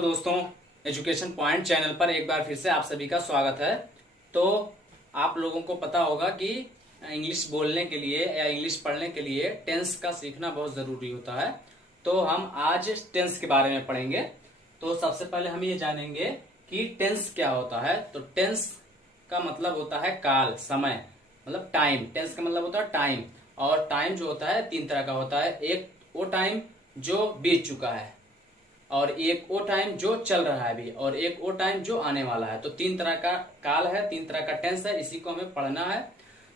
दोस्तों, education point channel पर एक बार फिर से आप सभी का स्वागत है। तो आप लोगों को पता होगा कि इंग्लिश बोलने के लिए या इंग्लिश पढ़ने के लिए टेंस का सीखना बहुत जरूरी होता है। तो हम आज टेंस के बारे में पढ़ेंगे। तो सबसे पहले हम ये जानेंगे कि टेंस क्या होता है। तो टेंस का मतलब होता है काल, समय, मतलब टाइम। टेंस का मतलब होता है टाइम, और टाइम जो होता है तीन तरह का होता है। एक वो टाइम जो बीत चुका है, और एक वो टाइम जो चल रहा है अभी, और एक वो टाइम जो आने वाला है। तो तीन तरह का काल है, तीन तरह का टेंस है, इसी को हमें पढ़ना है।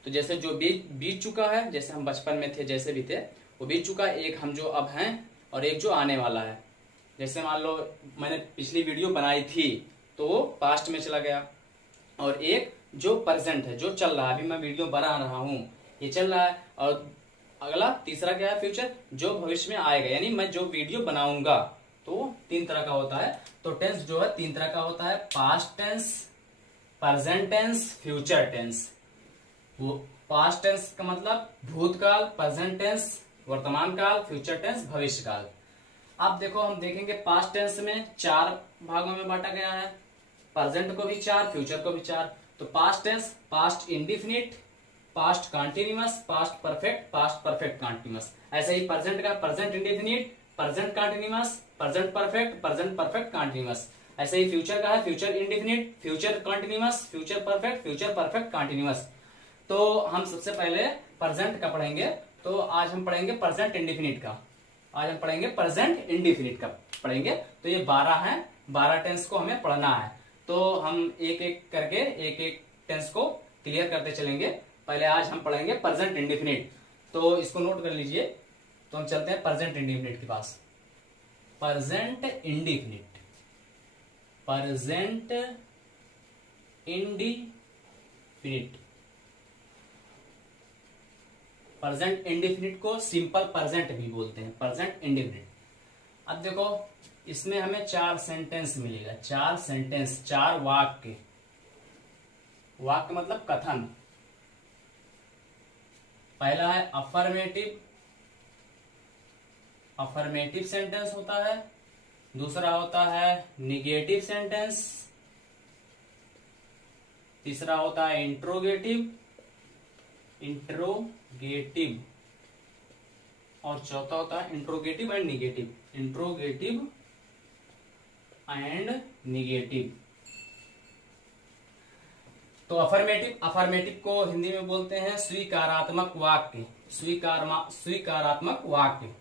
तो जैसे जो बीत चुका है, जैसे हम बचपन में थे, जैसे भी थे वो बीत चुका है। एक हम जो अब हैं, और एक जो आने वाला है। जैसे मान लो मैंने पिछली वीडियो बनाई थी तो वो पास्ट में चला गया, और एक जो प्रेजेंट है, जो चल रहा है, अभी मैं वीडियो बना रहा हूं, ये चल रहा है। और अगला तीसरा क्या है, फ्यूचर, जो भविष्य में आएगा, यानी मैं जो वीडियो बनाऊंगा। तो तीन तरह का होता है। तो टेंस जो है तीन तरह का होता है: past tense, present tense, future tense. वो पास्ट टेंस का मतलब भूतकाल, प्रेजेंट टेंस वर्तमान काल, फ्यूचर टेंस भविष्य काल। अब देखो, हम देखेंगे पास्ट टेंस में चार भागों में बांटा गया है, प्रेजेंट को भी चार, फ्यूचर को भी चार। तो past tense, past indefinite, past continuous, past perfect, past perfect continuous. ऐसे ही प्रेजेंट का present indefinite, present continuous, present perfect, present perfect continuous. ऐसे ही फ्यूचर का है future indefinite, future continuous, future perfect, future perfect continuous. तो हम सबसे पहले प्रेजेंट का पढ़ेंगे। तो आज हम पढ़ेंगे प्रेजेंट इंडिफिनिट का। आज हम पढ़ेंगे प्रेजेंट इंडिफिनिट का पढ़ेंगे। तो ये 12 हैं, 12 टेंस को हमें पढ़ना है। तो हम एक एक करके एक एक टेंस को क्लियर करते चलेंगे। पहले आज हम पढ़ेंगे प्रेजेंट इंडिफिनिट। तो इसको नोट कर लीजिए। तो हम चलते हैं प्रेजेंट इंडिफिनिट के पास। Present indefinite, present indefinite. Present indefinite को सिंपल प्रेजेंट भी बोलते हैं, प्रेजेंट इंडिफिनिट। अब देखो, इसमें हमें चार सेंटेंस मिलेगा, चार सेंटेंस, चार वाक्य। वाक्य मतलब कथन। पहला है अफर्मेटिव, अफर्मेटिव सेंटेंस होता है। दूसरा होता है निगेटिव सेंटेंस। तीसरा होता है इंट्रोगेटिव, इंट्रोगेटिव। और चौथा होता है interrogative and negative, interrogative and negative. तो अफर्मेटिव, अफर्मेटिव को हिंदी में बोलते हैं स्वीकारात्मक वाक्य, स्वीकारात्मक वाक्य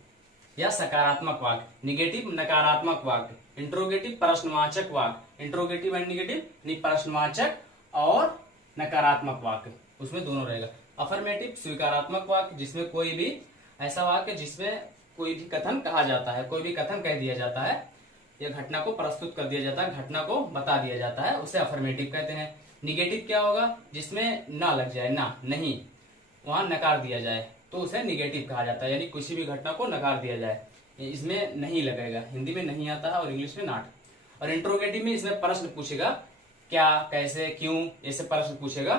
या सकारात्मक वाक्य। निगेटिव नकारात्मक वाक्य। इंट्रोगेटिव प्रश्नवाचक वाक्य। इंट्रोगेटिव एंड निगेटिव प्रश्नवाचक और नकारात्मक वाक्य, उसमें दोनों रहेगा। अफर्मेटिव स्वीकारात्मक वाक्य, जिसमें कोई भी ऐसा वाक्य जिसमें कोई भी कथन कहा जाता है, कोई भी कथन कह दिया जाता है, या घटना को प्रस्तुत कर दिया जाता है, घटना को बता दिया जाता है, उसे अफर्मेटिव कहते हैं। निगेटिव क्या होगा? जिसमें ना लग जाए, ना, नहीं, वहां नकार दिया जाए, तो उसे निगेटिव कहा जाता है। यानी किसी भी घटना को नकार दिया जाए, इसमें नहीं लगेगा। हिंदी में नहीं आता है और इंग्लिश में नॉट। और इंट्रोगेटिव में इसमें प्रश्न पूछेगा, क्या, कैसे, क्यों, ऐसे प्रश्न पूछेगा,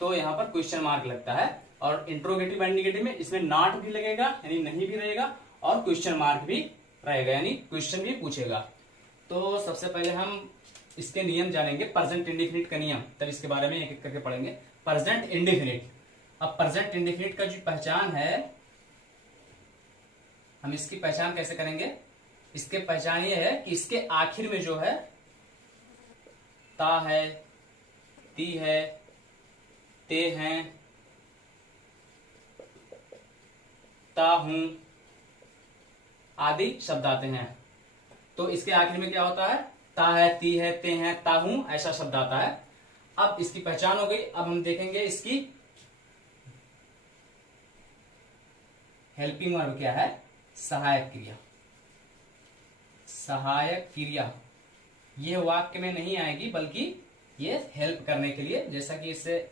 तो यहाँ पर क्वेश्चन मार्क लगता है। और इंट्रोगेटिव एंड निगेटिव में इसमें नॉट भी लगेगा, यानी नहीं भी रहेगा, और क्वेश्चन मार्क भी रहेगा, यानी क्वेश्चन भी पूछेगा। तो सबसे पहले हम इसके नियम जानेंगे, प्रेजेंट इंडिफिनिट का नियम, तब इसके बारे में एक एक करके पढ़ेंगे। Present indefinite. अब प्रेजेंट इंडिफिनिट का जो पहचान है, हम इसकी पहचान कैसे करेंगे? इसके पहचान ये है कि इसके आखिर में जो है ता है, ती है, ते हैं, ता हूं आदि शब्द आते हैं। तो इसके आखिर में क्या होता है? ता है, ती है, ते हैं, ता हूं, ऐसा शब्द आता है। अब इसकी पहचान हो गई। अब हम देखेंगे इसकी हेल्पिंग वर्ब क्या है। सहायक क्रिया, सहायक क्रिया। ये वाक्य में नहीं आएगी, बल्कि ये हेल्प करने के लिए, जैसा कि इससे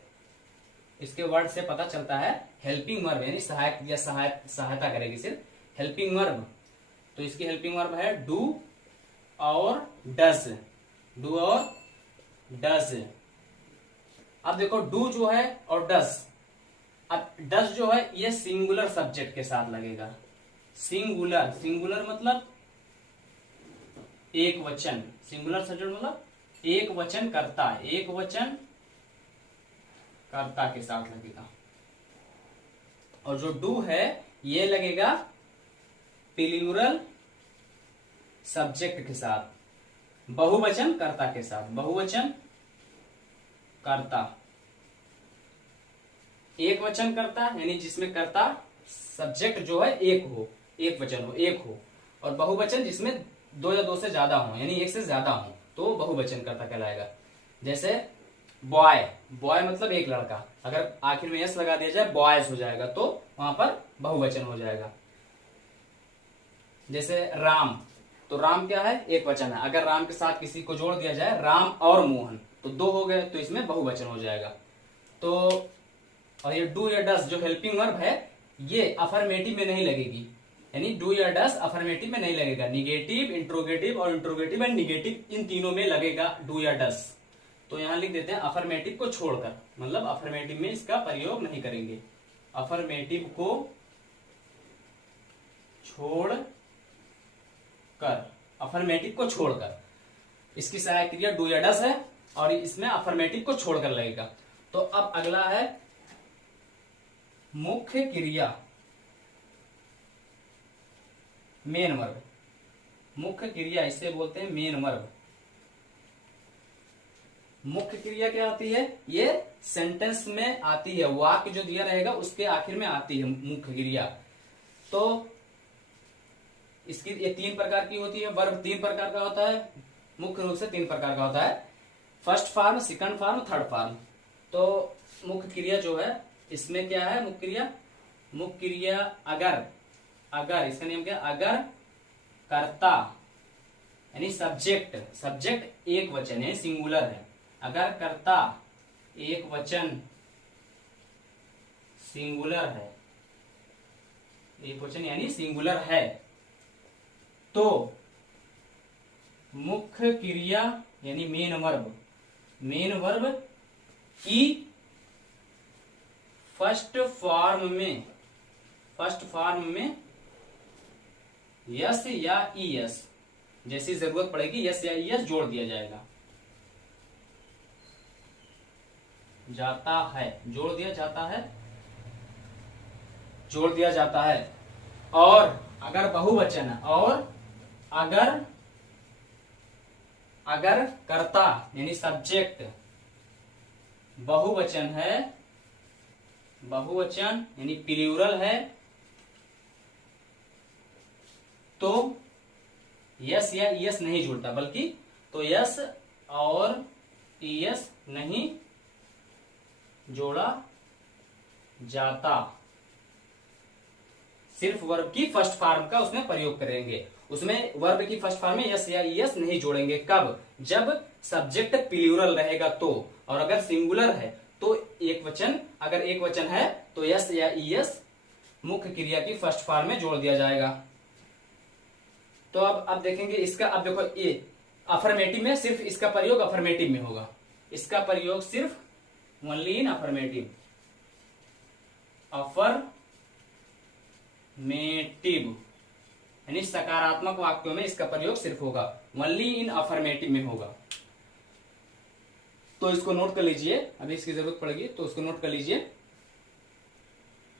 इसके वर्ड से पता चलता है, हेल्पिंग वर्ब यानी सहायक क्रिया, सहायता करेगी सिर्फ। हेल्पिंग वर्ब, तो इसकी हेल्पिंग वर्ब है डू और डज, डू और डज। अब देखो, डू जो है और डज, अब डज जो है ये सिंगुलर सब्जेक्ट के साथ लगेगा। सिंगुलर, सिंगुलर मतलब एक वचन, सिंगुलर सब्जेक्ट मतलब एक वचन कर्ता, एक वचन कर्ता के साथ लगेगा। और जो डू है ये लगेगा प्लूरल सब्जेक्ट के साथ, बहुवचन कर्ता के साथ, बहुवचन कर्ता। एक वचन कर्ता यानी जिसमें कर्ता सब्जेक्ट जो है एक हो, एक वचन हो, एक हो, और बहुवचन जिसमें दो या दो से ज्यादा हो यानी एक से ज्यादा हो तो बहुवचन कर्ता कहलाएगा। जैसे बॉय, बॉय मतलब एक लड़का, अगर आखिर में एस लगा दिया जाए बॉयज हो जाएगा तो वहां पर बहुवचन हो जाएगा। जैसे राम, तो राम क्या है, एक वचन है, अगर राम के साथ किसी को जोड़ दिया जाए राम और मोहन तो दो हो गए तो इसमें बहुवचन हो जाएगा। तो और ये डू या डस जो हेल्पिंग वर्ब है ये अफर्मेटिव में नहीं लगेगी, यानी डू या डस अफर्मेटिव में नहीं लगेगा, निगेटिव, इंट्रोगेटिव और इंट्रोगेटिव एंड निगेटिव इन तीनों में लगेगा डू या डस। तो यहां लिख देते हैं अफर्मेटिव को छोड़कर, मतलब अफर्मेटिव में इसका प्रयोग नहीं करेंगे, अफर्मेटिव को छोड़ कर, अफर्मेटिव को छोड़कर, इसकी सहायक क्रिया डू या डस है और इसमें अफर्मेटिव को छोड़कर लगेगा। तो अब अगला है मुख्य क्रिया, मेन वर्ब। मुख्य क्रिया इसे बोलते हैं मेन वर्ब। मुख्य क्रिया क्या आती है, ये सेंटेंस में आती है, वाक्य जो दिया रहेगा उसके आखिर में आती है मुख्य क्रिया। तो इसकी ये तीन प्रकार की होती है, वर्ब तीन प्रकार का होता है, मुख्य रूप से तीन प्रकार का होता है, first form, second form, third form. तो मुख्य क्रिया जो है इसमें क्या है, मुख्य क्रिया, मुख्य क्रिया अगर, अगर इसका नियम क्या, अगर कर्ता यानी सब्जेक्ट, सब्जेक्ट एक वचन है, सिंगुलर है, अगर कर्ता एक वचन सिंगुलर है, एक वचन यानी सिंगुलर है, तो मुख्य क्रिया यानी मेन वर्ब, मेन वर्ब की फर्स्ट फॉर्म में, फर्स्ट फॉर्म में यस या ईएस, जैसी जरूरत पड़ेगी यस या ईएस जोड़ दिया जाएगा, जाता है, जोड़ दिया जाता है, जोड़ दिया जाता है। और अगर बहुवचन है, और अगर, अगर कर्ता यानी सब्जेक्ट बहुवचन है, बहुवचन यानी प्लूरल है, तो यस या ईएस नहीं जुड़ता, बल्कि तो यस और ईएस नहीं जोड़ा जाता, सिर्फ वर्ब की फर्स्ट फॉर्म का उसमें प्रयोग करेंगे, उसमें वर्ब की फर्स्ट फॉर्म में यस या ईएस नहीं जोड़ेंगे। कब, जब सब्जेक्ट प्लूरल रहेगा तो, और अगर सिंगुलर है तो एक वचन, अगर एक वचन है तो यस या ईएस मुख्य क्रिया की फर्स्ट फॉर्म में जोड़ दिया जाएगा। तो अब देखेंगे इसका, अब देखो ये अफर्मेटिव में सिर्फ इसका प्रयोग अफर्मेटिव में होगा, इसका प्रयोग सिर्फ ओनली इन अफर्मेटिव, अफर्मेटिव यानी सकारात्मक वाक्यों में इसका प्रयोग सिर्फ होगा, ओनली इन अफर्मेटिव में होगा। तो इसको नोट कर लीजिए, अभी इसकी जरूरत पड़ेगी तो उसको नोट कर लीजिए।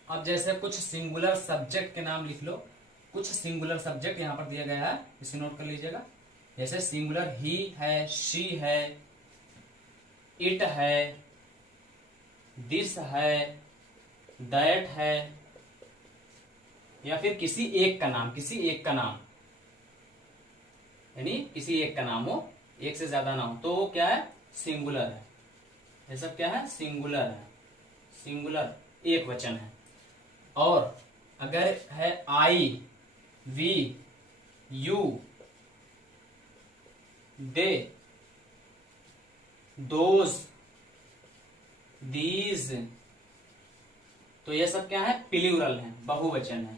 अब जैसे कुछ सिंगुलर सब्जेक्ट के नाम लिख लो, कुछ सिंगुलर सब्जेक्ट यहां पर दिया गया है, इसे नोट कर लीजिएगा। जैसे सिंगुलर ही है, शी है, इट है, दिस है, दैट है, या फिर किसी एक का नाम, किसी एक का नाम, यानी किसी एक का नाम हो, एक से ज्यादा ना हो, तो वो क्या है, सिंगुलर है। ये सब क्या है, सिंगुलर है, सिंगुलर एक वचन है। और अगर है I, we, you, they, those, these, तो ये सब क्या है, प्लूरल है, बहुवचन है,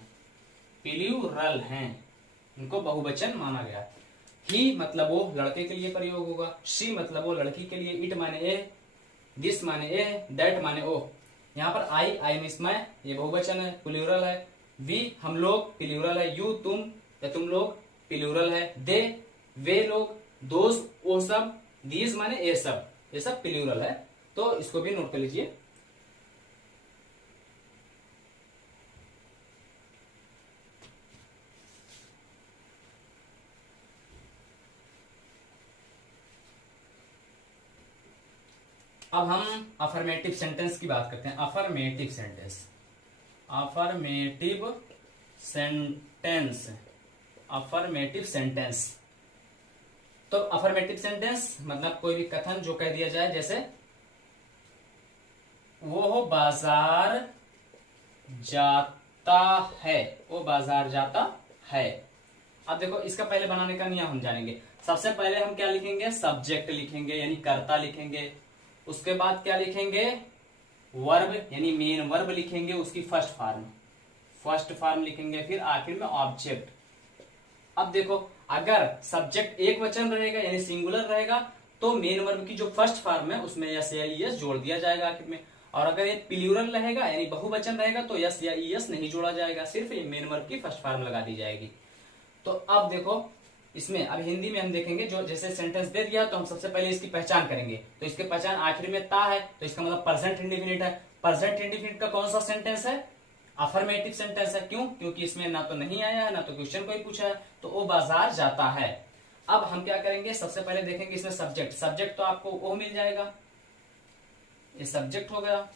प्लूरल हैं, इनको बहुवचन माना गया है। ही मतलब वो लड़के के लिए प्रयोग होगा, शी मतलब वो लड़की के लिए, इट माने ए, दिस माने ए, दैट माने ओ। यहाँ पर आई मीन्स मैं, ये बहुवचन है, प्लूरल है। वी हम लोग, प्लूरल है। यू तुम या तुम लोग, प्लूरल है। दे वे लोग, दोज वो सब, दीज माने ये सब प्लूरल है, तो इसको भी नोट कर लीजिए। अब हम अफर्मेटिव सेंटेंस की बात करते हैं। Affirmative sentence, affirmative sentence, affirmative sentence. तो अफर्मेटिव सेंटेंस मतलब कोई भी कथन जो कह दिया जाए, जैसे वो बाजार जाता है, वो बाजार जाता है। अब देखो इसका पहले बनाने का नियम हम जानेंगे। सबसे पहले हम क्या लिखेंगे, सब्जेक्ट लिखेंगे यानी कर्ता लिखेंगे। उसके बाद क्या लिखेंगे, वर्ब यानी मेन वर्ब लिखेंगे, उसकी फर्स्ट फॉर्म लिखेंगे, फिर आखिर में ऑब्जेक्ट। अब देखो अगर सब्जेक्ट एक वचन रहेगा यानी सिंगुलर रहेगा तो मेन वर्ब की जो फर्स्ट फॉर्म है उसमें यस या ईएस जोड़ दिया जाएगा आखिर में, और अगर ये प्लूरल रहेगा यानी बहुवचन रहेगा तो यस या ईएस नहीं जोड़ा जाएगा, सिर्फ ये मेन वर्ब की फर्स्ट फॉर्म लगा दी जाएगी। तो अब देखो इसमें अब हिंदी में हम देखेंगे, जो जैसे सेंटेंस दे दिया तो हम सबसे पहले इसकी पहचान करेंगे। तो इसकी पहचान आखिर में ता है, तो इसका मतलब प्रेजेंट इंडेफिनिट है। प्रेजेंट इंडेफिनिट का कौन सा सेंटेंस है, अफर्मेटिव सेंटेंस है। क्यों, क्योंकि इसमें ना तो नहीं आया है ना तो क्वेश्चन कोई पूछा है, तो वो बाजार जाता है। अब हम क्या करेंगे, सबसे पहले देखेंगे इसमें सब्जेक्ट। सब्जेक्ट तो आपको वो मिल जाएगा, ये सब्जेक्ट हो गया।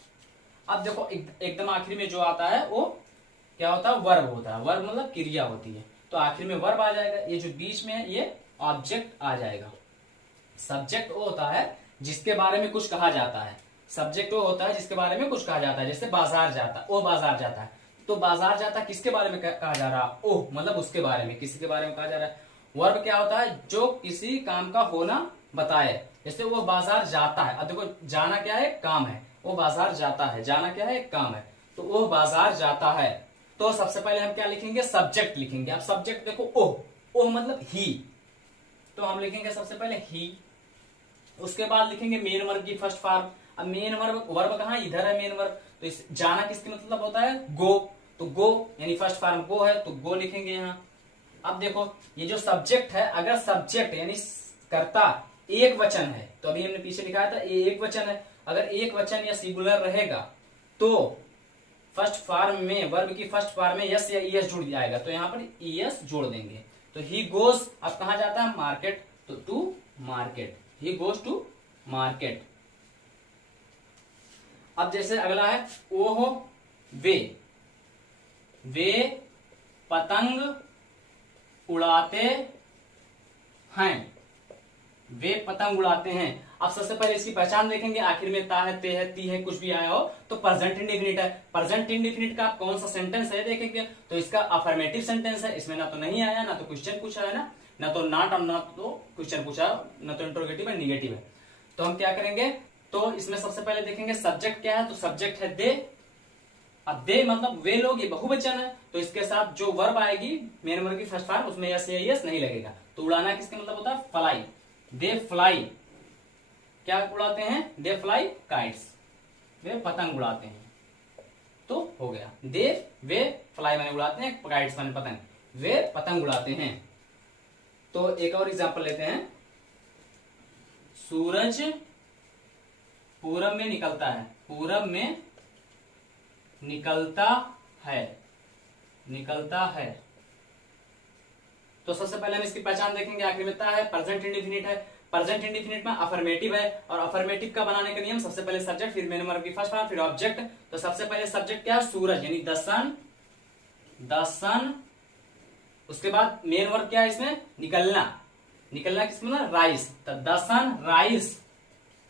अब देखो एकदम आखिर में जो आता है वो क्या होता है, वर्ब होता है। वर्ब मतलब क्रिया होती है, तो आखिर में वर्ब आ जाएगा। ये जो बीच में है ये ऑब्जेक्ट आ जाएगा। सब्जेक्ट वो होता है जिसके बारे में कुछ कहा जाता है, सब्जेक्ट वो होता है जिसके बारे में कुछ कहा जाता है। जैसे बाजार जाता, वो बाजार जाता है, तो बाजार जाता किसके बारे में कहा जा रहा है, ओह मतलब उसके बारे में, किसी के बारे में कहा जा रहा है। वर्ब क्या होता है, जो किसी काम का होना बताए। जैसे वो बाजार जाता है, अब देखो जाना क्या है, काम है, वो बाजार जाता है, जाना क्या है, काम है, तो वो बाजार जाता है। तो सबसे पहले हम क्या लिखेंगे, सब्जेक्ट लिखेंगे। अब सब्जेक्ट देखो ओह मतलब ही, तो हम लिखेंगे सबसे पहले ही। उसके बाद लिखेंगे मेन वर्ब की फर्स्ट फॉर्म। अब मेन वर्ब कहाँ, इधर है मेन वर्ब, तो इस जाना किसके मतलब होता है, गो, तो गो यानी फर्स्ट फॉर्म गो है, तो गो लिखेंगे यहाँ। अब देखो ये जो सब्जेक्ट है, अगर सब्जेक्ट यानी कर्ता एक वचन है, तो अभी हमने पीछे लिखा था ये एक वचन है, अगर एक वचन या सिंगुलर रहेगा तो फर्स्ट फॉर्म में, वर्ब की फर्स्ट फॉर्म में यस या ईएस जुड़ जाएगा, तो यहाँ पर ईएस जोड़ देंगे। तो ही गोज अब कहा जाता है, मार्केट, तो to market, he goes to market. अब जैसे अगला है ओह वे पतंग उड़ाते हैं, वे पतंग उड़ाते हैं। अब सबसे पहले इसकी पहचान देखेंगे, आखिर में ता है, ते है, ती है, कुछ भी आया हो तो प्रेजेंट इंडेफिनिट है। प्रेजेंट इंडेफिनिट का कौन सा सेंटेंस है देखेंगे, तो इसका अफर्मेटिव सेंटेंस है। इसमें ना तो नहीं आया, ना तो क्वेश्चन पूछा है, ना तो नॉट और ना तो क्वेश्चन पूछा, ना तो इंट्रोगेटिव है, निगेटिव है। तो हम क्या करेंगे, तो इसमें सबसे पहले देखेंगे सब्जेक्ट क्या है, तो सब्जेक्ट है दे। अब दे मतलब वे लोग, ये बहुवचन है, तो इसके साथ जो वर्ब आएगी मेन वर्ब की फर्स्ट फॉर्म, उसमें यस या यस नहीं लगेगा। तो उड़ाना किसका मतलब होता है, फ्लाई, दे फ्लाई, क्या उड़ाते हैं, दे फ्लाई काइट्स, वे पतंग उड़ाते हैं। तो हो गया दे, वे फ्लाई माने उड़ाते हैं, काइट्स माने पतंग, वे पतंग उड़ाते हैं। तो एक और एग्जांपल लेते हैं, सूरज पूरब में निकलता है, पूरब में निकलता है, निकलता है। तो सबसे पहले हम इसकी पहचान देखेंगे, आखिर में ता है, प्रेजेंट इंडेफिनिट है, प्रेजेंट इंडेफिनिट में अफर्मेटिव है, और अफर्मेटिव का बनाने का नियम सबसे पहले सब्जेक्ट, फिर मेन वर्ब की फर्स्ट फॉर्म, फिर ऑब्जेक्ट। तो सबसे पहले सब्जेक्ट क्या है, सूरज यानी द सन, द सन। उसके बाद मेन वर्ब क्या है इसमें, निकलना, निकलना किसका मतलब, राइज, तो द सन राइज।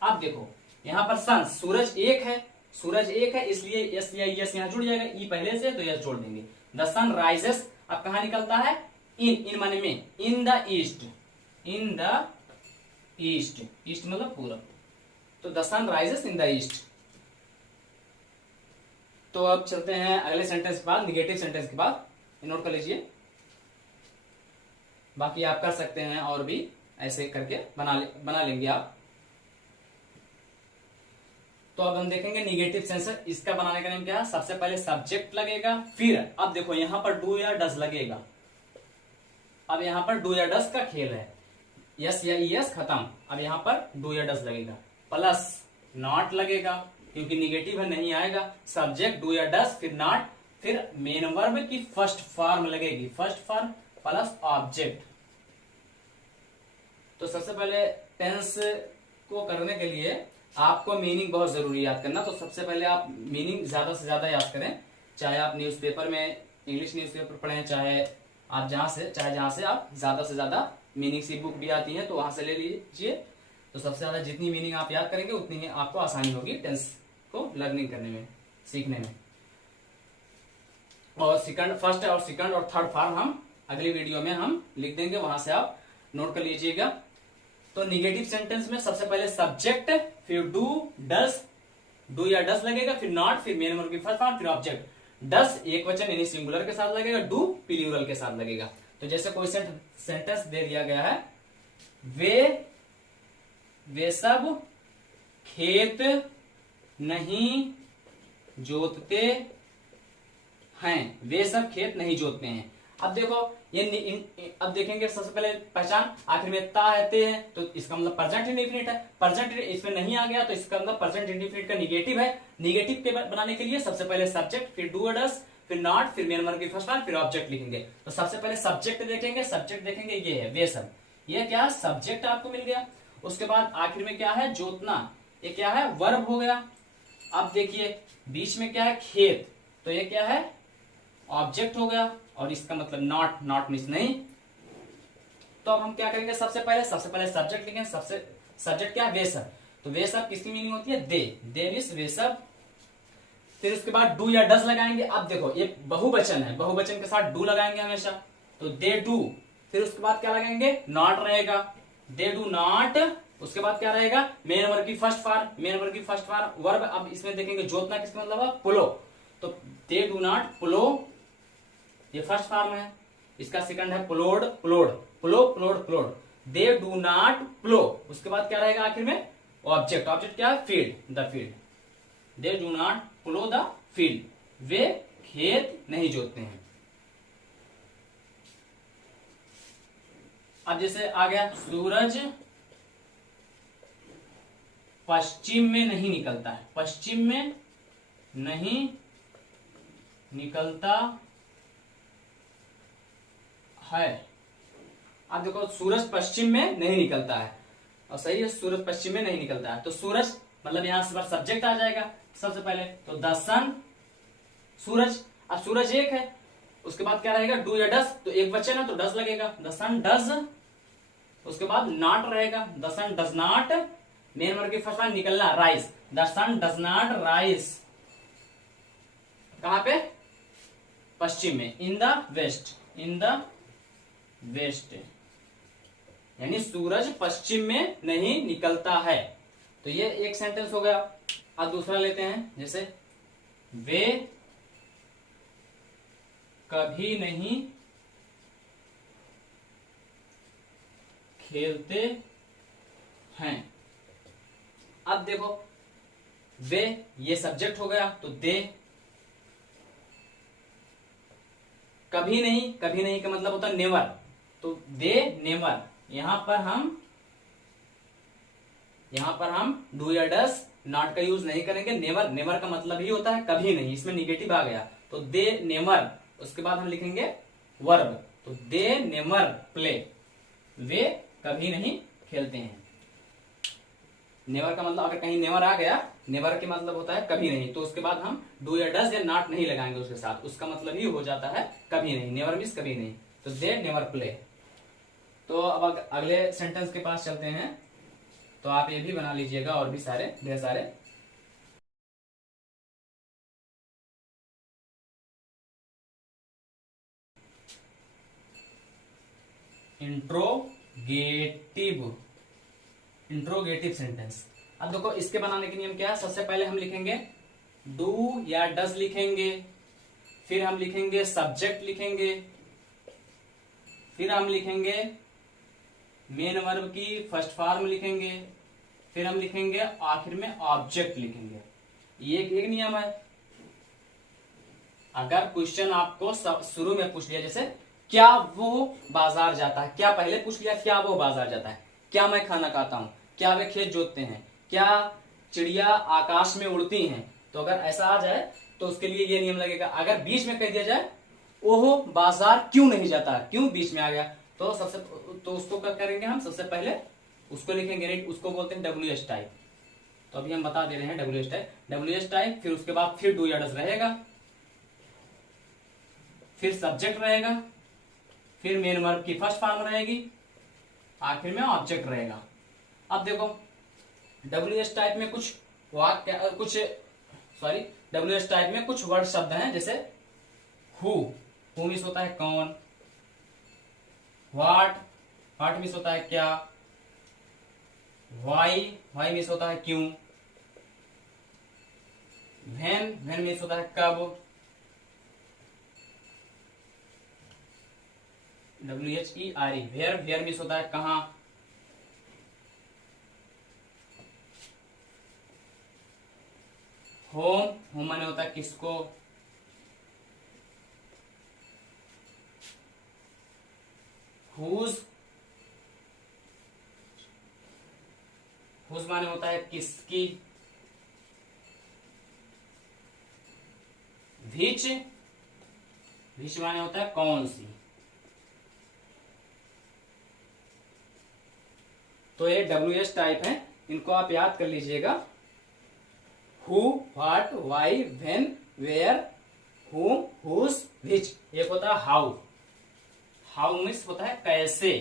अब देखो यहां पर सन, सूरज एक है, सूरज एक है इसलिए यस या यस यहां जुड़ जाएगा, ई पहले से तो यस जोड़ देंगे। द सन राइजेस, अब कहां निकलता है, इन माने में, in the east, in the east, east मतलब पूरब, तो the sun rises in the east. तो अब चलते हैं अगले सेंटेंस के बाद, निगेटिव सेंटेंस के बाद, नोट कर लीजिए, बाकी आप कर सकते हैं और भी ऐसे करके बना लेंगे आप। तो अब हम देखेंगे निगेटिव सेंस, इसका बनाने का नियम क्या है, सबसे पहले सब्जेक्ट लगेगा, फिर अब देखो यहां पर डू या डज लगेगा। अब यहां पर डू या डज का खेल है, यस या ईएस खत्म। अब यहाँ पर डू या डस लगेगा, प्लस नॉट लगेगा क्योंकि निगेटिव है, नहीं आएगा। सब्जेक्ट डू या डस, फिर नॉट, फिर मेन वर्ब की फर्स्ट फॉर्म लगेगी, फर्स्ट फॉर्म प्लस ऑब्जेक्ट। तो सबसे पहले टेंस को करने के लिए आपको मीनिंग बहुत जरूरी याद करना। तो सबसे पहले आप मीनिंग ज्यादा से ज्यादा याद करें, चाहे आप न्यूज़पेपर में इंग्लिश न्यूज़पेपर पढ़ें, चाहे आप जहां से आप ज्यादा से ज्यादा मीनिंग सी बुक भी आती है तो वहां से ले लीजिए। तो सबसे ज्यादा जितनी मीनिंग आप याद करेंगे उतनी आपको आसानी होगी टेंस को लर्निंग करने में, सीखने में। और फर्स्ट और सेकंड और थर्ड फॉर्म हम अगली वीडियो में हम लिख देंगे, वहां से आप नोट कर लीजिएगा। तो निगेटिव सेंटेंस में सबसे पहले सब्जेक्ट, फिर डू डस, डू या डस लगेगा, फिर नॉट, फिर मेन वर्ब की फर्स्ट फॉर्म, फिर ऑब्जेक्ट। डस एक वचन यानी सिंगुलर के साथ लगेगा, डू प्लूरल के साथ लगेगा। तो जैसे कोई सेंटेंस दे दिया गया है, वे सब खेत नहीं जोतते हैं, वे सब खेत नहीं जोतते हैं। अब देखो अब देखेंगे सबसे पहले पहचान, आखिर में ता है, ते है, तो इसका मतलब प्रेजेंट इंडेफिनिट है। प्रेजेंट इसमें नहीं आ गया तो इसका मतलब प्रेजेंट इंडेफिनिट का निगेटिव है। निगेटिव के बनाने के लिए सबसे पहले सब्जेक्ट, फिर डू डस, फिर नॉट, फिर मेन वर्ब की फर्स्ट फॉर्म, फिर ऑब्जेक्ट लिखेंगे। तो सबसे पहले सब्जेक्ट देखेंगे, ये है वे सब, ये क्या है सब्जेक्ट आपको मिल गया। उसके बाद आखिर में क्या है जोतना, ये क्या है वर्ब हो गया। अब देखिए बीच में क्या है खेत, तो ये क्या है ऑब्जेक्ट हो गया, और इसका मतलब नॉट मीन्स नहीं। तो अब हम क्या करेंगे, सबसे पहले सब्जेक्ट लिखेंगे। सब्जेक्ट क्या है वे सब, तो वे सब किसकी मीनिंग होती है दे मीन्स वे सब। फिर उसके बाद डू या डस लगाएंगे। अब देखो ये बहुवचन है, बहुवचन के साथ डू लगाएंगे हमेशा, तो दे डू। फिर उसके बाद क्या लगाएंगे नॉट रहेगा, दे डू नॉट। उसके बाद क्या रहेगा मेन वर्ब की फर्स्ट फॉर्म वर्ब। अब इसमें देखेंगे जोतना किसका मतलब है पुलो, तो दे डू नॉट पुलो, ये फर्स्ट फॉर्म है। इसका सेकंड है प्लोड, दे डू नॉट प्लो। उसके बाद क्या रहेगा आखिर में ऑब्जेक्ट क्या है field, the field, they do not plough the field, वे खेत नहीं जोतते हैं। अब जैसे आ गया सूरज पश्चिम में नहीं निकलता है, पश्चिम में नहीं निकलता है। अब देखो सूरज पश्चिम में नहीं निकलता है, और सही है सूरज पश्चिम में नहीं निकलता है। तो सूरज मतलब यहां से सब्जेक्ट आ जाएगा सबसे पहले, तो द सन सूरज। अब सूरज एक है, उसके बाद क्या रहेगा डू या डस, तो एक वचन है तो डस लगेगा, द सन डज। उसके बाद नॉट रहेगा, the sun does not, main verb की फर्स्ट फॉर्म निकलना rise, the sun does not rise. कहां पे पश्चिम में, इन द वेस्ट, यानी सूरज पश्चिम में नहीं निकलता है। तो ये एक सेंटेंस हो गया। अब दूसरा लेते हैं, जैसे वे कभी नहीं खेलते हैं। अब देखो वे ये सब्जेक्ट हो गया, तो दे कभी नहीं का मतलब होता है नेवर, तो दे नेवर। यहां पर हम डू या डस नॉट का यूज नहीं करेंगे। नेवर का मतलब ही होता है कभी नहीं, इसमें निगेटिव आ गया, तो दे नेवर। उसके बाद हम लिखेंगे वर्ब, तो दे नेवर प्ले, वे कभी नहीं खेलते हैं। नेवर का मतलब अगर कहीं नेवर आ गया, नेवर के मतलब होता है कभी नहीं, तो उसके बाद हम डू या डस या नॉट नहीं लगाएंगे उसके साथ, उसका मतलब ही हो जाता है कभी नहीं, नेवर मीन्स कभी नहीं, तो दे नेवर प्ले। तो अब अगले सेंटेंस के पास चलते हैं, तो आप ये भी बना लीजिएगा और भी सारे ढेर सारे। Interrogative sentence. अब देखो इसके बनाने के नियम क्या है, सबसे पहले हम लिखेंगे डू या डस लिखेंगे, फिर हम लिखेंगे सब्जेक्ट लिखेंगे, फिर हम लिखेंगे मेन वर्ब की फर्स्ट फॉर्म लिखेंगे, फिर हम लिखेंगे आखिर में ऑब्जेक्ट लिखेंगे। ये एक नियम है। अगर क्वेश्चन आपको शुरू में पूछ लिया, जैसे क्या वो बाजार जाता है, क्या पहले पूछ लिया क्या वो बाजार जाता है, क्या मैं खाना खाता हूं, क्या वे खेत जोतते हैं, क्या चिड़िया आकाश में उड़ती हैं। तो अगर ऐसा आ जाए तो उसके लिए ये नियम लगेगा। अगर बीच में कह दिया जाए ओहो बाजार क्यों नहीं जाता, क्यों बीच में आ गया, तो उसको क्या करेंगे हम, सबसे पहले उसको लिखेंगे नहीं, उसको बोलते हैं डब्ल्यू एच टाइप। तो अभी हम बता दे रहे हैं W H type, W H type, फिर उसके बाद फिर डू या डज रहेगा, फिर सब्जेक्ट रहेगा, फिर मेन वर्ब की फर्स्ट फॉर्म रहेगी, आखिर में ऑब्जेक्ट रहेगा। अब देखो डब्ल्यू एच टाइप में कुछ वाक्य कुछ सॉरी डब्ल्यू एच टाइप में कुछ वर्ड शब्द हैं, जैसे हु मीन्स होता है कौन, व्हाट मीन्स होता है क्या, वाई मीन्स होता है क्यों, व्हेन मीन्स होता है कब, WHERE वेयर मीन्स होता है कहां, होम माने होता है किसको, हुज माने होता है किसकी, विच माने होता है कौन सी। तो ये WH टाइप है, इनको आप याद कर लीजिएगा। Who, what, why, when, where, whom, whose, which. एक होता है हाउ मीन्स होता है कैसे।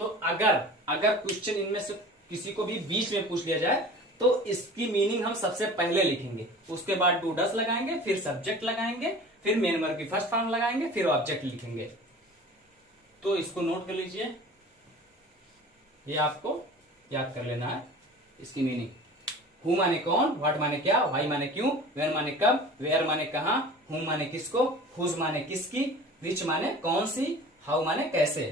तो अगर क्वेश्चन इनमें से किसी को भी बीच में पूछ लिया जाए तो इसकी मीनिंग हम सबसे पहले लिखेंगे, उसके बाद डू डस लगाएंगे, फिर सब्जेक्ट लगाएंगे, फिर मेन वर्ब की फर्स्ट फॉर्म लगाएंगे, फिर ऑब्जेक्ट लिखेंगे। तो इसको नोट कर लीजिए, ये आपको याद कर लेना है इसकी मीनिंग। हु माने कौन, व्हाट माने क्या, वाई माने क्यों, व्हेन माने कब, वेयर माने कहां, हुम माने किसको, हुज माने किसकी, विच माने कौन सी, हाउ माने कैसे।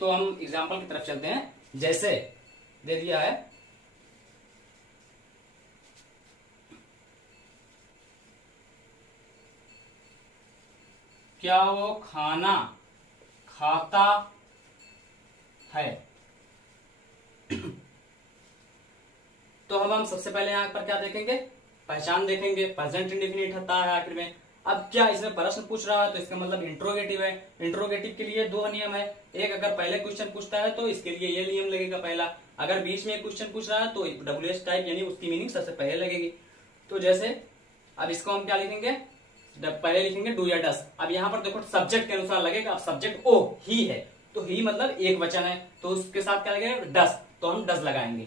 तो हम एग्जाम्पल की तरफ चलते हैं। जैसे दे दिया है क्या वो खाना खाता है। तो हम सबसे पहले यहां पर क्या देखेंगे, पहचान देखेंगे, प्रेजेंट इंडेफिनिट होता है आखिर में। अब क्या इसमें प्रश्न पूछ रहा है तो इसका मतलब इंट्रोगेटिव है। इंट्रोगेटिव के लिए दो नियम है, एक अगर पहले क्वेश्चन पूछता है तो इसके लिए ये नियम लगेगा पहला, अगर बीच में क्वेश्चन पूछ रहा है तो WH टाइप यानी उसकी मीनिंग सबसे पहले लगेगी। तो जैसे अब इसको हम क्या लिखेंगे, पहले लिखेंगे डू या डस। अब यहाँ पर देखो सब्जेक्ट के अनुसार लगेगा, अब सब्जेक्ट ओ ही है तो ही मतलब एक वचन है, तो उसके साथ क्या लगेगा डस, तो हम डस लगाएंगे,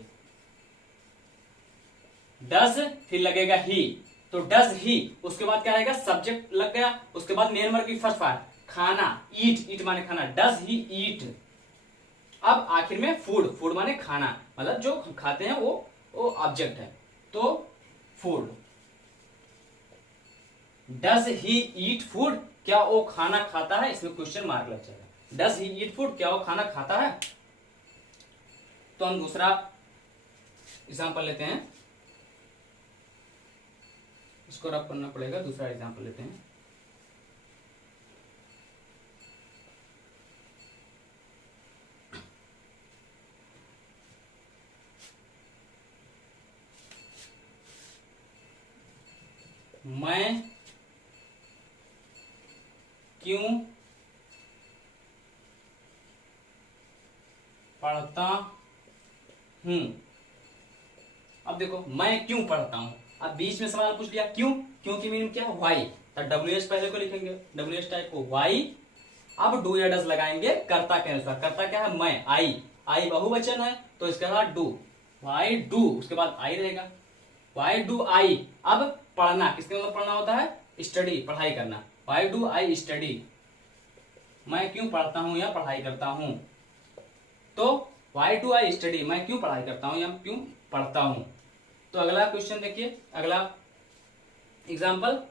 डज फिर लगेगा ही, तो डज ही, उसके बाद क्या आएगा सब्जेक्ट लग गया, उसके बाद मेन वर्ब की फर्स्ट फॉर्म खाना, ईट माने खाना, डज ही ईट। अब आखिर में फूड माने खाना, मतलब जो खाते हैं वो ऑब्जेक्ट है, तो food. Does he eat food, क्या वो खाना खाता है, इसमें क्वेश्चन मार्क लग जाएगा। डज ही ईट फूड, क्या वो खाना खाता है। तो हम दूसरा एग्जांपल लेते हैं, इसको रब करना पड़ेगा, दूसरा एग्जांपल लेते हैं। मैं क्यों पढ़ता हूं। अब देखो मैं क्यों पढ़ता हूं, अब बीच में सवाल पूछ लिया क्यों की मीनिंग क्या है वाई, तो WH पहले को लिखेंगे, WH टाइप को वाई। अब डू या डज लगाएंगे कर्ता के अनुसार, कर्ता क्या है मैं, आई बहुवचन है तो इसके बाद डू, वाई डू, उसके बाद आई रहेगा, वाई डू आई। अब पढ़ना किसके मतलब पढ़ना होता है, स्टडी पढ़ाई करना, वाई डू आई स्टडी, मैं क्यों पढ़ता हूं या पढ़ाई करता हूं। तो वाई डू आई स्टडी, मैं क्यों पढ़ाई करता हूं या क्यों पढ़ता हूं। तो अगला क्वेश्चन देखिए, अगला एग्जाम्पल,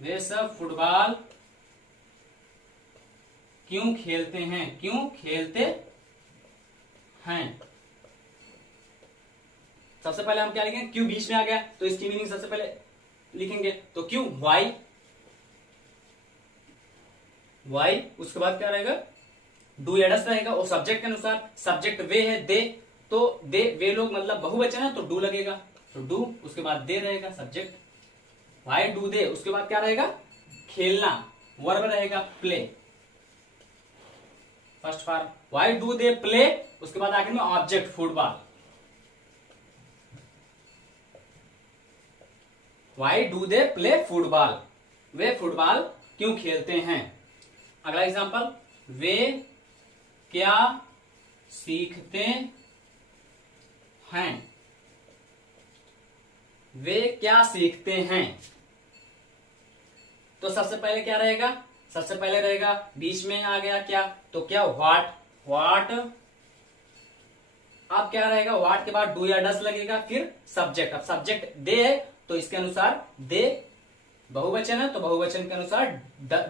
वे सब फुटबॉल क्यों खेलते हैं, क्यों खेलते हैं। सबसे पहले हम क्या लिखेंगे, क्यों बीच में आ गया तो इसकी मीनिंग सबसे पहले लिखेंगे। तो क्यों, वाई, वाई, उसके बाद क्या रहेगा, डू या डस रहेगा। और सब्जेक्ट के अनुसार सब्जेक्ट वे है, दे, तो दे, वे लोग मतलब बहुवचन है तो डू लगेगा, तो डू, उसके बाद दे रहेगा सब्जेक्ट। वाई डू दे, उसके बाद क्या रहेगा, खेलना, वर्ब रहेगा play, first form. Why do they play, उसके बाद आखिर में object football. Why do they play football, way football क्यों खेलते हैं। अगला एग्जांपल, वे क्या सीखते हैं, वे क्या सीखते हैं। तो सबसे पहले क्या रहेगा, सबसे पहले रहेगा, बीच में आ गया क्या, तो क्या व्हाट, व्हाट, अब क्या रहेगा, व्हाट के बाद डू या डस लगेगा, फिर सब्जेक्ट। अब सब्जेक्ट दे है तो इसके अनुसार दे बहुवचन है तो बहुवचन के अनुसार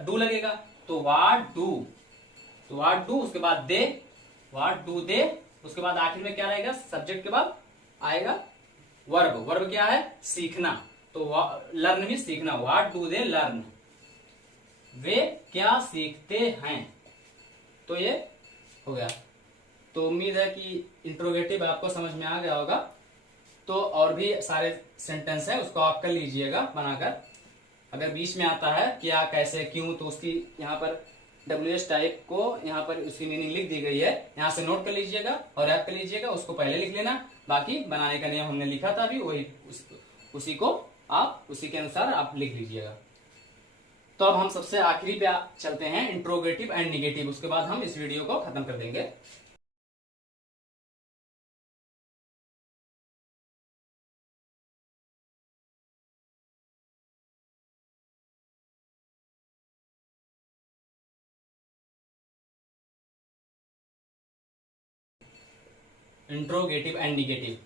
डू लगेगा, तो व्हाट डू, तो व्हाट डू, उसके बाद दे, व्हाट डू दे, उसके बाद आखिर में क्या रहेगा, सब्जेक्ट के बाद आएगा वर्ब। वर्ब क्या है, सीखना, तो लर्न भी सीखना, व्हाट डू दे लर्न, वे क्या सीखते हैं। तो ये हो गया। तो उम्मीद है कि इंट्रोगेटिव आपको समझ में आ गया होगा। तो और भी सारे सेंटेंस है, उसको आप कर लीजिएगा बनाकर। अगर बीच में आता है क्या, कैसे, क्यों, तो उसकी यहाँ पर WH टाइप को यहाँ पर उसकी मीनिंग लिख दी गई है, यहाँ से नोट कर लीजिएगा और याद कर लीजिएगा, उसको पहले लिख लेना। बाकी बनाने का नियम हमने लिखा था अभी, वही उसी को आप उसी के अनुसार आप लिख लीजिएगा। तो अब हम सबसे आखिरी पे चलते हैं, इंट्रोगेटिव एंड निगेटिव, उसके बाद हम इस वीडियो को खत्म कर देंगे। इंट्रोगेटिव एंड निगेटिव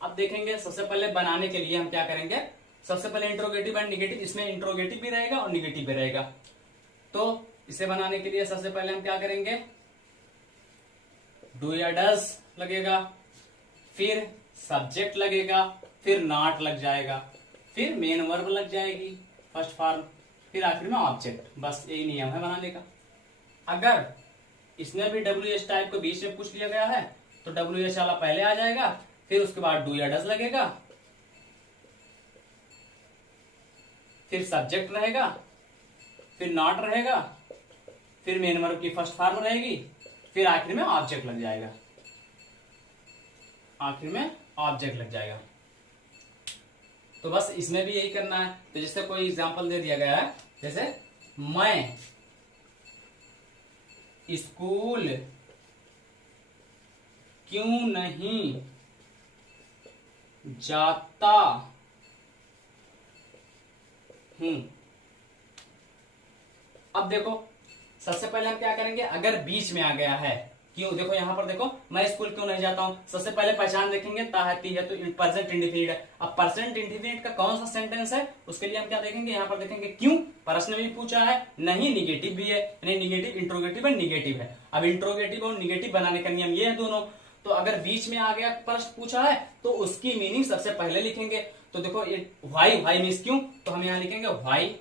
अब देखेंगे। सबसे पहले बनाने के लिए हम क्या करेंगे, सबसे पहले इंट्रोगेटिव एंड निगेटिव, इसमें इंट्रोगेटिव भी रहेगा और निगेटिव भी रहेगा। तो इसे बनाने के लिए सबसे पहले हम क्या करेंगे, डू या डज लगेगा, फिर सब्जेक्ट लगेगा, फिर नॉट लग जाएगा, फिर मेन वर्ब लग जाएगी फर्स्ट फॉर्म, फिर आखिर में ऑब्जेक्ट। बस यही नियम है बनाने का। अगर इसमें भी WH टाइप को बीच में पूछ लिया गया है तो WH वाला पहले आ जाएगा, फिर उसके बाद डू या डज लगेगा, फिर सब्जेक्ट रहेगा, फिर नॉट रहेगा, फिर मेन वर्ब की फर्स्ट फॉर्म रहेगी, फिर आखिर में ऑब्जेक्ट लग जाएगा, आखिर में ऑब्जेक्ट लग जाएगा। तो बस इसमें भी यही करना है। तो जैसे कोई एग्जांपल दे दिया गया है, जैसे मैं स्कूल क्यों नहीं जाता हूं। अब देखो सबसे पहले हम क्या करेंगे, अगर बीच में आ गया है क्यों, देखो यहां पर देखो, मैं स्कूल क्यों नहीं जाता हूं, सबसे पहले पहचान देखेंगे ता है ती है, तो प्रेजेंट इंडिफिनिट है। अब प्रेजेंट इंडिफिनिट का कौन सा सेंटेंस है, उसके लिए हम क्या देखेंगे, यहां पर देखेंगे क्यों, प्रश्न भी पूछा है, नहीं निगेटिव भी है, यानी निगेटिव, इंट्रोगेटिव एंड निगेटिव है। अब इंट्रोगेटिव और निगेटिव बनाने का नियम ये है दोनों। तो अगर बीच में आ गया प्रश्न पूछा है तो उसकी मीनिंग सबसे पहले लिखेंगे। तो देखो ये व्हाई, व्हाई मीन्स क्यों, तो हम यहां लिखेंगे व्हाई।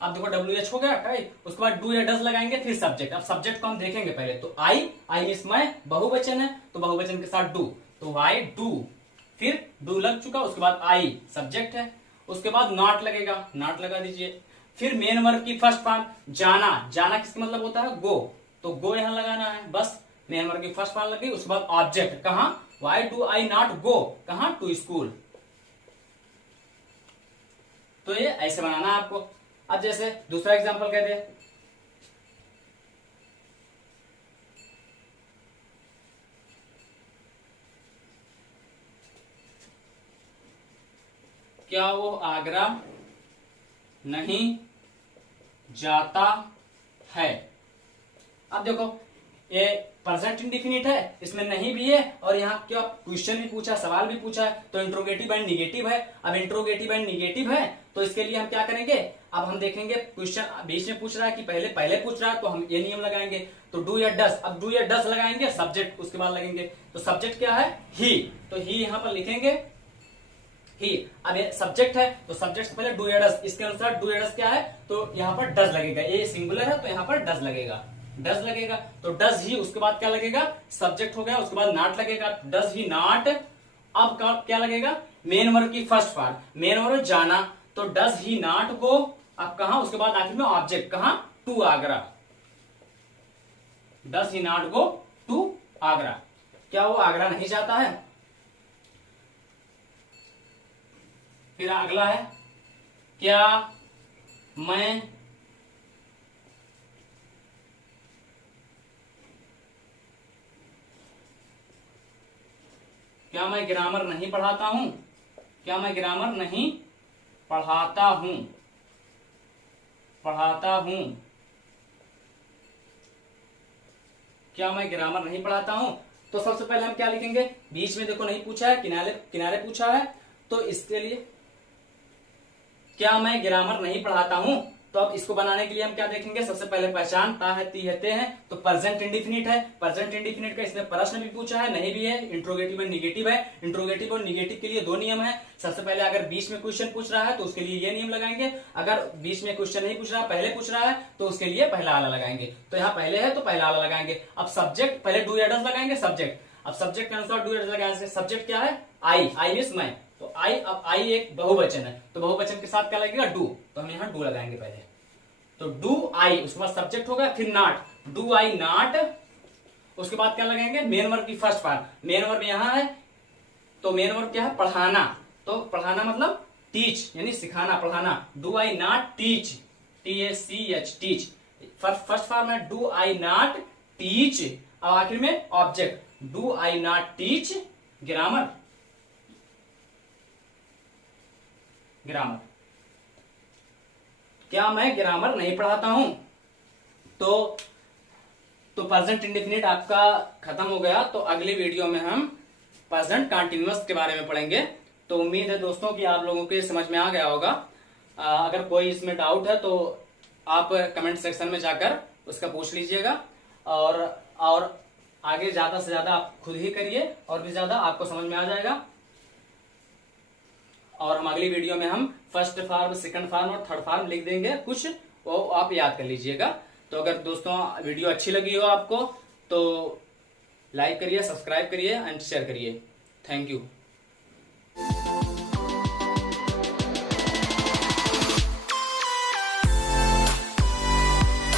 अब देखो WH हो गया, उसके बाद डू या डज लगाएंगे, फिर सब्जेक्ट। अब सब्जेक्ट को हम देखेंगे पहले, तो आई, आई मीन्स मैं, बहुवचन है तो बहुवचन के साथ डू, तो व्हाई डू, फिर डू लग चुका, उसके बाद आई सब्जेक्ट है, उसके बाद नॉट लगेगा, नॉट लगा दीजिए, फिर मेन वर्ब की फर्स्ट फॉर्म जाना, जाना किसका मतलब होता है गो, तो गो यहां लगाना है, बस मेन वर्ब की फर्स्ट फॉर्म लग गई। उसके बाद ऑब्जेक्ट, कहां, why do I not go, कहां, टू स्कूल। तो ये ऐसे बनाना है आपको। अब जैसे दूसरा एग्जांपल कहते हैं, क्या वो आगरा नहीं जाता है। अब देखो ये प्रेजेंट इंडिफिनिट है, इसमें नहीं भी है और यहाँ क्या क्वेश्चन भी पूछा, सवाल भी पूछा है, तो इंट्रोगेटिव एंड निगेटिव है। अब इंट्रोगेटिव एंड निगेटिव है तो इसके लिए हम क्या करेंगे, अब हम देखेंगे क्वेश्चन बीच में पूछ रहा है कि पहले पहले पूछ रहा है, तो हम ये नियम लगाएंगे, तो डू या डस। अब डू या डस लगाएंगे, सब्जेक्ट उसके बाद लगेंगे, तो सब्जेक्ट क्या है, ही, तो ही यहां पर लिखेंगे, ही। अब ये सब्जेक्ट है तो सब्जेक्ट से पहले डू या डज, इसके अनुसार डू या डज क्या है, तो यहाँ पर डज लगेगा, ये सिंगुलर है तो यहाँ पर डज लगेगा, डज लगेगा। तो डज ही, उसके बाद क्या लगेगा, सब्जेक्ट हो गया, उसके बाद नॉट लगेगा, डज ही नॉट। अब क्या लगेगा, मेन वर्ब की फर्स्ट फॉर्म, मेन वर्ब जाना, तो डज ही नॉट गो। अब कहा, उसके बाद आखिर में ऑब्जेक्ट कहा, to Agra, does he not go to Agra, क्या वो आगरा नहीं जाता है। फिर अगला है, क्या मैं ग्रामर नहीं पढ़ाता हूं, क्या मैं ग्रामर नहीं पढ़ाता हूं, क्या मैं ग्रामर नहीं पढ़ाता हूं। तो सबसे पहले हम क्या लिखेंगे, बीच में देखो नहीं पूछा है, किनारे किनारे पूछा है, तो इसके लिए क्या मैं ग्रामर नहीं पढ़ाता हूं। तो अब इसको बनाने के लिए हम क्या देखेंगे, सबसे पहले पहचान ता है, ती है, ते हैं, तो प्रेजेंट इंडिफिनिट है, प्रेजेंट इंडिफिनिट का इसने प्रश्न भी पूछा है, नहीं भी है, इंट्रोगेटिव और निगेटिव है। इंट्रोगेटिव और निगेटिव के लिए दो नियम है, सबसे पहले अगर बीच में क्वेश्चन पूछ रहा है तो उसके लिए ये नियम लगाएंगे, अगर बीच में क्वेश्चन नहीं पूछ रहा, पहले पूछ रहा है तो उसके लिए पहला आला लगाएंगे। तो यहाँ पहले है तो पहला आला लगाएंगे। अब सब्जेक्ट, पहले डू या डज लगाएंगे सब्जेक्ट, अब सब्जेक्ट के अनुसार डू या डज लगाएंगे। सब्जेक्ट क्या है, आई, आई मींस मैं, तो आई, अब आई एक बहुवचन है, तो बहुवचन के साथ क्या लगेगा, डू, तो हम यहाँ डू लगाएंगे पहले, तो डू आई, उसके बाद सब्जेक्ट होगा, फिर नॉट, डू आई नॉट, उसके बाद क्या लगाएंगे, मेन वर्ब की फर्स्ट फॉर्म, मेन वर्ब यहां है, तो मेन वर्ब क्या है, पढ़ाना, तो पढ़ाना मतलब टीच, यानी सिखाना, पढ़ाना, do I not teach, TACH, teach, first form है डू आई नॉट टीच, अब आखिर में object, do I not teach grammar, grammar, क्या मैं ग्रामर नहीं पढ़ाता हूं। तो प्रेजेंट इंडेफिनिट आपका खत्म हो गया। तो अगली वीडियो में हम प्रेजेंट कंटीन्यूअस के बारे में पढ़ेंगे। तो उम्मीद है दोस्तों कि आप लोगों के समझ में आ गया होगा। अगर कोई इसमें डाउट है तो आप कमेंट सेक्शन में जाकर उसका पूछ लीजिएगा, और आगे ज्यादा से ज्यादा आप खुद ही करिए, और भी ज्यादा आपको समझ में आ जाएगा। और हम अगली वीडियो में हम फर्स्ट फॉर्म, सेकंड फॉर्म और थर्ड फॉर्म लिख देंगे कुछ, वो आप याद कर लीजिएगा। तो अगर दोस्तों वीडियो अच्छी लगी हो आपको तो लाइक करिए, सब्सक्राइब करिए एंड शेयर करिए। Thank you.